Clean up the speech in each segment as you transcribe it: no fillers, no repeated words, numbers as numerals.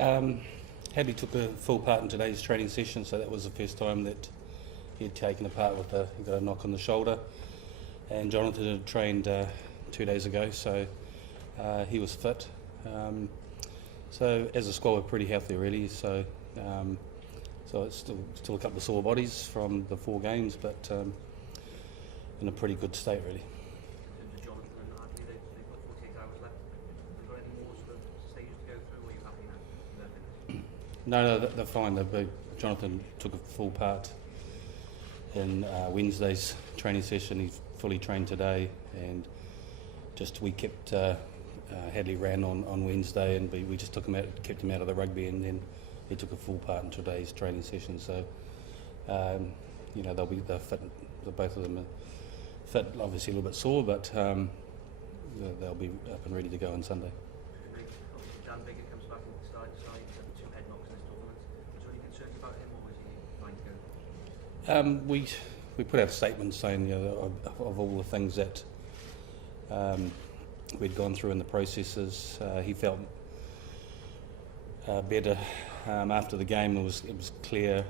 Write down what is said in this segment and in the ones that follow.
Hadley took a full part in today's training session, so that was the first time that he had taken a part with he got a knock on the shoulder. And Jonathan had trained 2 days ago, so he was fit. So as a squad, we're pretty healthy really. So it's still a couple of sore bodies from the 4 games, but in a pretty good state really. In terms of Jonathan and Hadley, they've got 48 hours left. Have you got any more sort of stages to go through, or are you happy now? No, they're fine. Jonathan took a full part in Wednesday's training session. He's fully trained today, and we kept Hadley ran on Wednesday, and we just took him out, kept him out of the rugby, and then he took a full part in today's training session. So they're fit. Both of them are fit. Obviously a little bit sore, but they'll be up and ready to go on Sunday. Dan Biggar comes back into the side, 2 head knocks in this tournament. Was there any concerns about him, or was he fine to go? We put out a statement saying of all the things that we'd gone through in the processes, he felt better after the game. It was clear,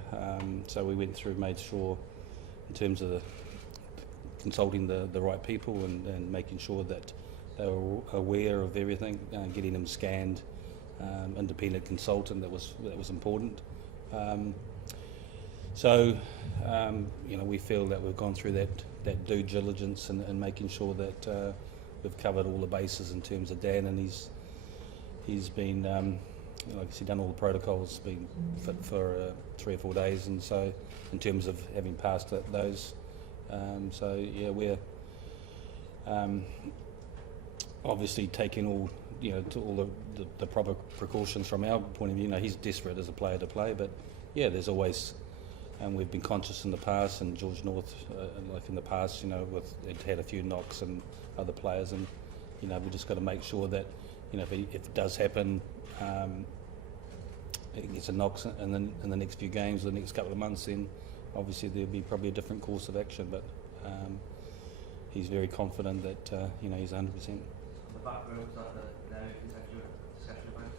so we went through, made sure in terms of consulting the right people and making sure that they were aware of everything, getting them scanned, independent consultant, that was important. We feel that we've gone through that due diligence and making sure that we've covered all the bases in terms of Dan, and he's been, like I said, done all the protocols, been fit for 3 or 4 days, and so in terms of having passed those, we're obviously taking all the proper precautions from our point of view. He's desperate as a player to play, but there's always. And we've been conscious in the past, and George North, like in the past, it had a few knocks and other players, and we've just got to make sure that if it does happen, it gets a knock in the next few games, the next couple of months, then obviously there'll be probably a different course of action. But he's very confident that he's 100%. On the back row, was that the area of discussion about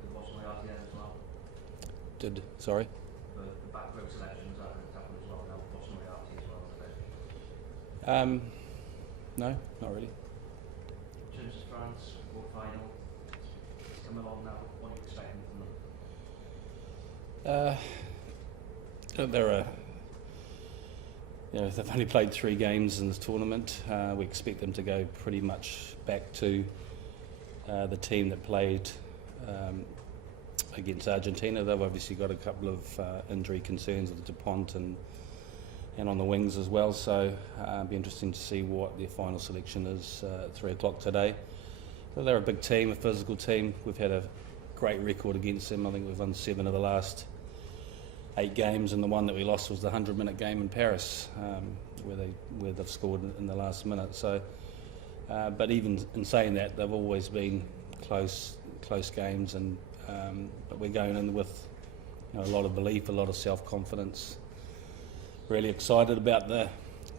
the Boston RTN as well? Sorry. The back row selections that happened as well, now Boston RT as well. No, not really. In terms of France, football final, it's coming along now. What are you expecting from them? They've only played 3 games in this tournament. We expect them to go pretty much back to the team that played against Argentina. They've obviously got a couple of injury concerns with DuPont and on the wings as well, so it'll be interesting to see what their final selection is at 3 o'clock today. So they're a big team, a physical team. We've had a great record against them. I think we've won 7 of the last 8 games, and the one that we lost was the 100-minute game in Paris, where they've scored in the last minute. So, but even in saying that, they've always been close games, and but we're going in with a lot of belief, a lot of self-confidence. Really excited about the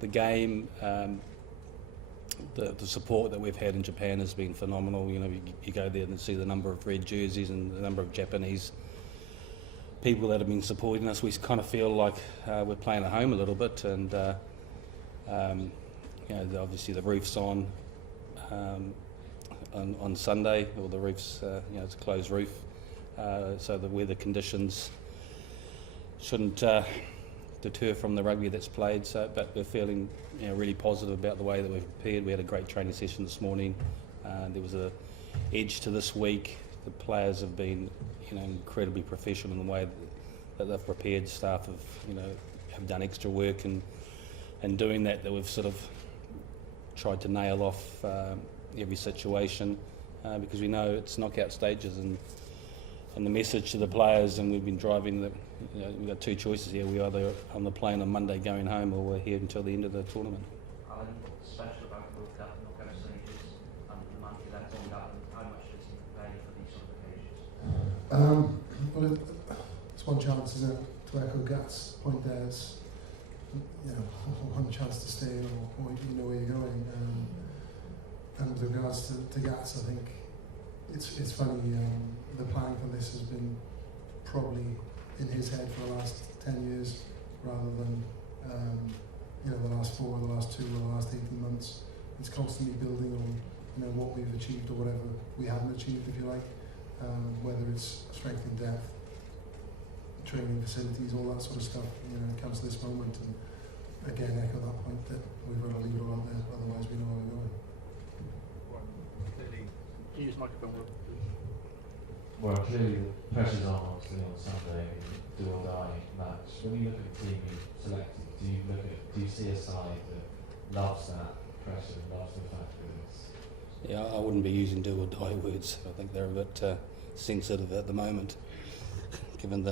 game. The support that we've had in Japan has been phenomenal. You go there and see the number of red jerseys and the number of Japanese people that have been supporting us. We kind of feel like we're playing at home a little bit, and obviously the roof's on Sunday, or the roof's it's a closed roof, so the weather conditions shouldn't deter from the rugby that's played. So, but we're feeling really positive about the way that we've prepared. We had a great training session this morning. There was a edge to this week. The players have been incredibly professional in the way that they've prepared. Staff have done extra work, and doing that we've sort of tried to nail off every situation, because we know it's knockout stages, and the message to the players, and we've been driving that we've got 2 choices here. We're either on the plane on Monday going home, or we're here until the end of the tournament. Alan, what's special about the World Cup, knockout stages, and the man who left on that, and how much does he prepare for these sort of occasions? It's one chance, isn't it, to echo Gat's point there. It's one chance to stay, or you know where you're going. And with regards to Gats, I think it's funny. the planning for this has been probably in his head for the last 10 years rather than the last 4 or the last 2 or the last 18 months. It's constantly building on what we've achieved or whatever we haven't achieved, if you like, whether it's strength in depth, training facilities, all that sort of stuff, comes to this moment. And again, echo that point that we've got to leave it all out there, otherwise we know where we're going. Clearly, can you use microphone, Will? Well, clearly the pressure's on, obviously, on Sunday, do or die match. When you look at the team you've selected, do you see a side that loves that pressure, loves the fact that it's... Yeah, I wouldn't be using do or die words. I think they're a bit sensitive at the moment, given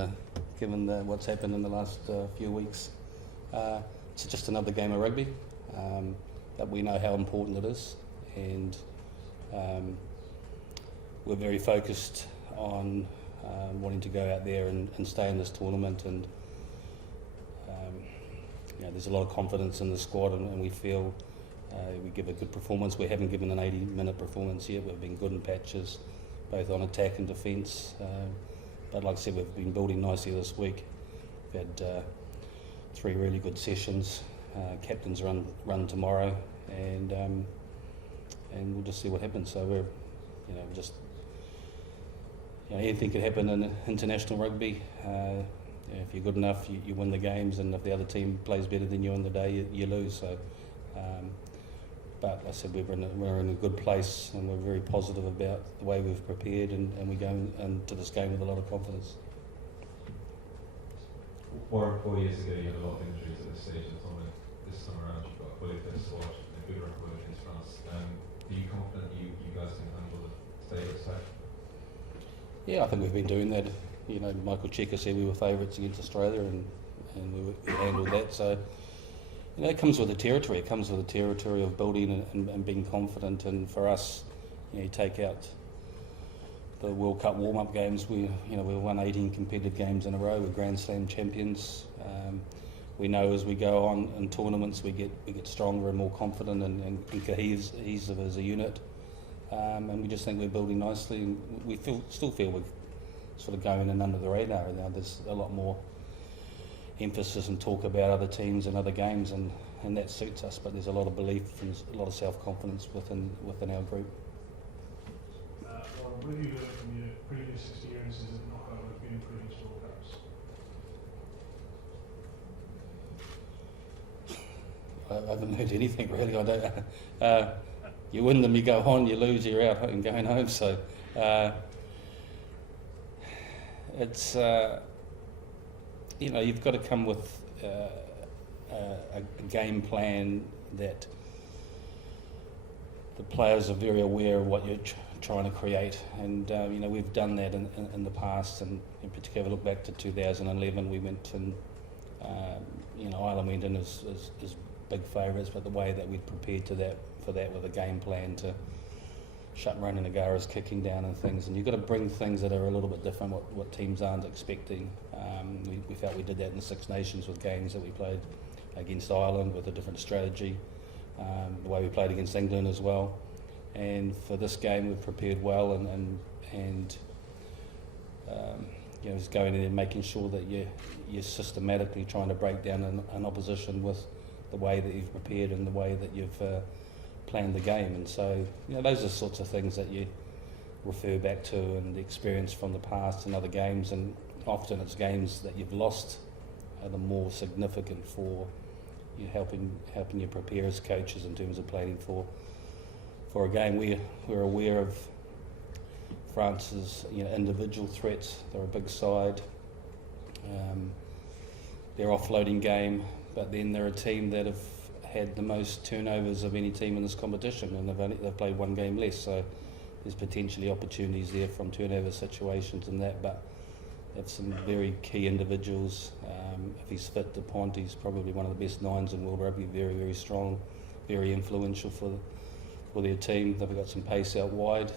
what's happened in the last few weeks. It's just another game of rugby, but we know how important it is, and we're very focused on wanting to go out there and stay in this tournament. And there's a lot of confidence in the squad, and we feel we give a good performance. We haven't given an 80-minute performance yet. We've been good in patches, both on attack and defence. But like I said, we've been building nicely this week. We've had 3 really good sessions. Captain's run tomorrow, and we'll just see what happens. So we're, anything could happen in international rugby. If you're good enough, you win the games, and if the other team plays better than you on the day, you lose. So, but like I said, we're in a good place, and we're very positive about the way we've prepared, and we go into this game with a lot of confidence. 4 years ago, you had a lot of injuries at this stage of the tournament. This time around, you've got a fully fit squad and a good record against France. Are you confident you guys can handle the status quo? Yeah, I think we've been doing that. Michael Cheika said we were favourites against Australia, and we handled that. So, it comes with the territory. It comes with the territory of building and being confident. And for us, you take out the World Cup warm-up games. We won 18 competitive games in a row. We're Grand Slam champions. We know as we go on in tournaments, we get stronger and more confident and cohesive as a unit. And we just think we're building nicely. And we still feel we're sort of going in under the radar now. There's a lot more emphasis and talk about other teams and other games, and that suits us. But there's a lot of belief and a lot of self-confidence within our group. What have you learned from your previous experiences at knockout rugby and previous World Cups? I haven't heard anything really. I don't. You win them, you go on. You lose, you're out and going home. So it's you've got to come with a game plan that the players are very aware of what you're trying to create, and we've done that in the past. And in particular, look back to 2011, we went and Ireland went in as big favourites, but the way that we'd prepared for that with a game plan to shut Ronan Nagara's kicking down and things, and you've got to bring things that are a little bit different, what teams aren't expecting. We felt we did that in the Six Nations with games that we played against Ireland with a different strategy, the way we played against England as well. And for this game, we've prepared well, and just going in and making sure that you're systematically trying to break down an opposition with the way that you've prepared and the way that you've planned the game. And so, those are sorts of things that you refer back to and the experience from the past and other games. And often it's games that you've lost are the more significant for you helping you prepare as coaches in terms of planning for a game. We're aware of France's individual threats. They're a big side. Their offloading game, but then they're a team that have had the most turnovers of any team in this competition, and they've played one game less. So there's potentially opportunities there from turnover situations and that. But they have some very key individuals. If he's fit, Dupont, he's probably one of the best nines in world rugby. Very, very strong, very influential for their team. They've got some pace out wide.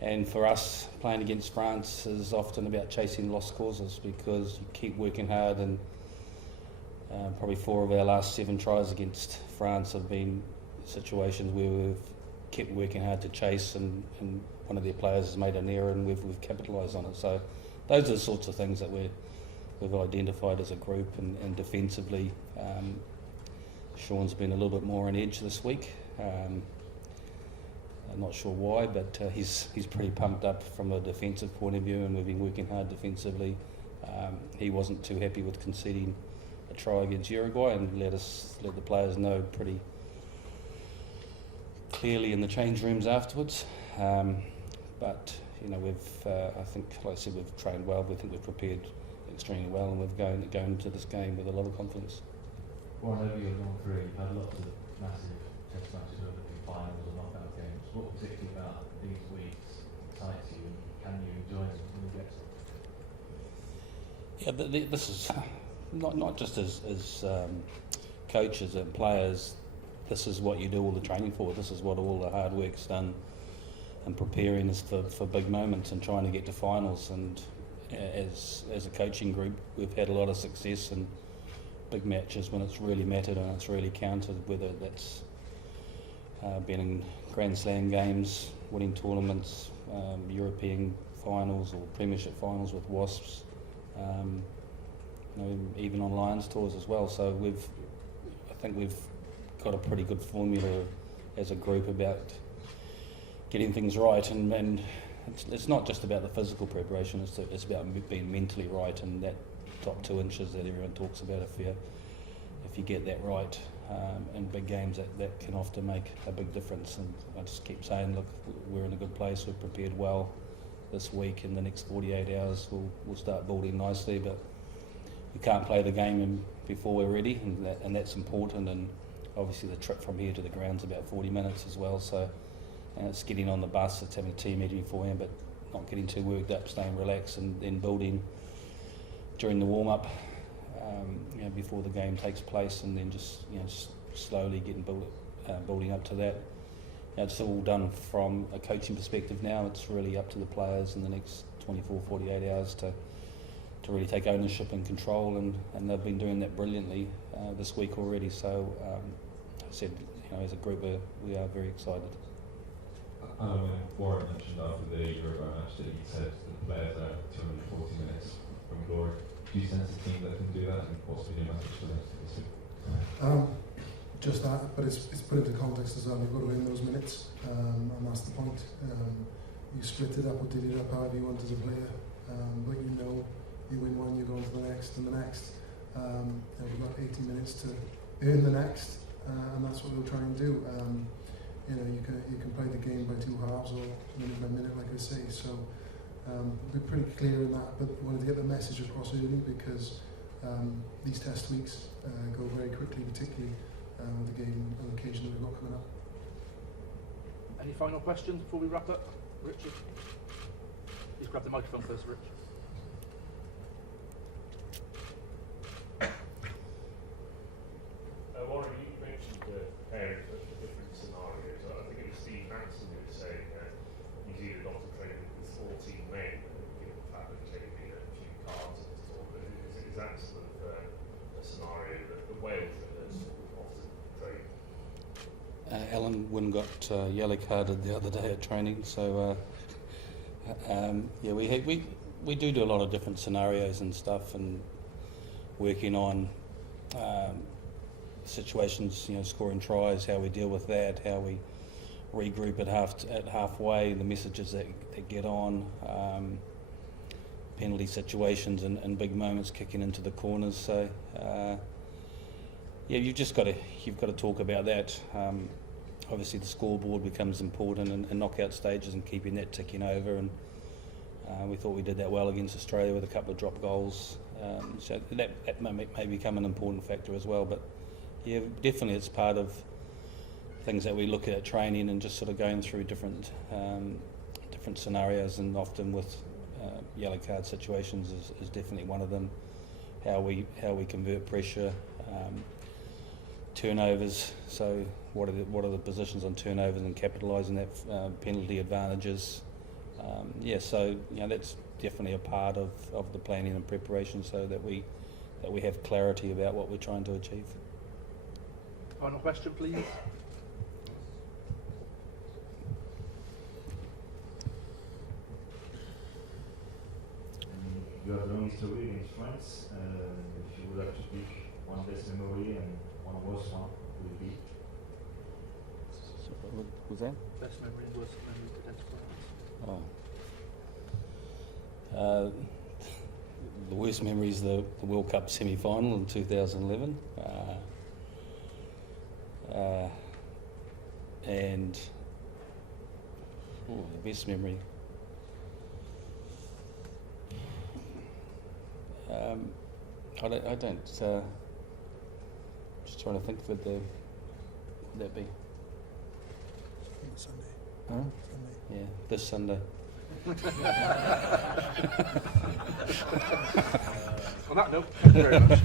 And for us, playing against France is often about chasing lost causes, because you keep working hard, and probably 4 of our last 7 tries against France have been situations where we've kept working hard to chase, and one of their players has made an error, and we've capitalised on it. So those are the sorts of things that we've identified as a group, and defensively, Sean's been a little bit more on edge this week. I'm not sure why, but he's pretty pumped up from a defensive point of view, and we've been working hard defensively. He wasn't too happy with conceding a try against Uruguay, and let the players know pretty clearly in the change rooms afterwards. But you know, I think, like I said, we've trained well. We think we've prepared extremely well, and we're going into this game with a lot of confidence. Well, over your long career, you've had lots of massive test matches, whether it be finals or knockout games. What particularly about these weeks excites you, and can you enjoy them when you get to them? Yeah, this is not just as coaches and players. This is what you do all the training for. This is what all the hard work's done, and preparing is for big moments and trying to get to finals. And as a coaching group, we've had a lot of success in big matches when it's really mattered and it's really counted, whether that's been in Grand Slam games, winning tournaments, European finals or Premiership finals with Wasps, you know, even on Lions tours as well. So I think we've got a pretty good formula as a group about getting things right, and it's not just about the physical preparation, it's about being mentally right, and that top 2 inches that everyone talks about, if you get that right in big games, that can often make a big difference. And I just keep saying, look, we're in a good place, we've prepared well this week. In the next 48 hours we'll start building nicely, but we can't play the game before we're ready, and that's important. And obviously the trip from here to the ground's about 40 minutes as well, so and it's getting on the bus, it's having a team meeting beforehand, but not getting too worked up, staying relaxed, and then building during the warm-up, you know, before the game takes place, and then just slowly building up to that. It's all done from a coaching perspective now. It's really up to the players in the next 24, 48 hours to really take ownership and control, and they've been doing that brilliantly this week already. So I said, you know, as a group we are very excited. When Warren mentioned after the Uruguay match that he said the players are 240 minutes from glory. Do you sense a team that can do that, and what's been your message for them this week? Just that, but it's put into context as well. You've got to win those minutes, and that's the point. You split it up or divvy it up however you want as a player, but you know, you win one, you go on to the next and the next. We've got 80 minutes to earn the next, and that's what we'll try and do. You know, you can play the game by 2 halves or minute by minute, like I say. So we're pretty clear in that, but we wanted to get the message across early, because these test weeks go very quickly, particularly with the game on occasion that we've got coming up. Any final questions before we wrap up? Richard? Please grab the microphone first, Rich. Warren, you mentioned preparing for different scenarios. I think it was Steve Hansen who was saying that New Zealand often played with 14 men, given the fact that there's only been a few cards in this tournament. Is that sort of a scenario that the Wales have often played? Alan Wynne got yellow carded the other day at training, so yeah, we do a lot of different scenarios and stuff, and working on situations, you know, scoring tries, how we deal with that, how we regroup at halfway, the messages that get on, penalty situations and big moments kicking into the corners. So yeah, you've got to talk about that. Obviously the scoreboard becomes important in knockout stages, and keeping that ticking over, and we thought we did that well against Australia with a couple of drop goals, so that may become an important factor as well. But yeah, definitely it's part of things that we look at training, and just sort of going through different scenarios, and often with yellow card situations is definitely one of them. How we convert pressure, turnovers. So what are the positions on turnovers and capitalising that, penalty advantages. Yeah, so you know, that's definitely a part of the planning and preparation, so that we have clarity about what we're trying to achieve. Final question, please. history against France. If you would have to pick one best memory and one worst one, would it be? So what was that? Best memory and worst memory against France. Oh. The worst memory is the World Cup semi-final in 2011. And the best memory. I don't. Just trying to think. Would that be? Sunday. Huh? Sunday. Yeah, this Sunday. On that note, thank you very much.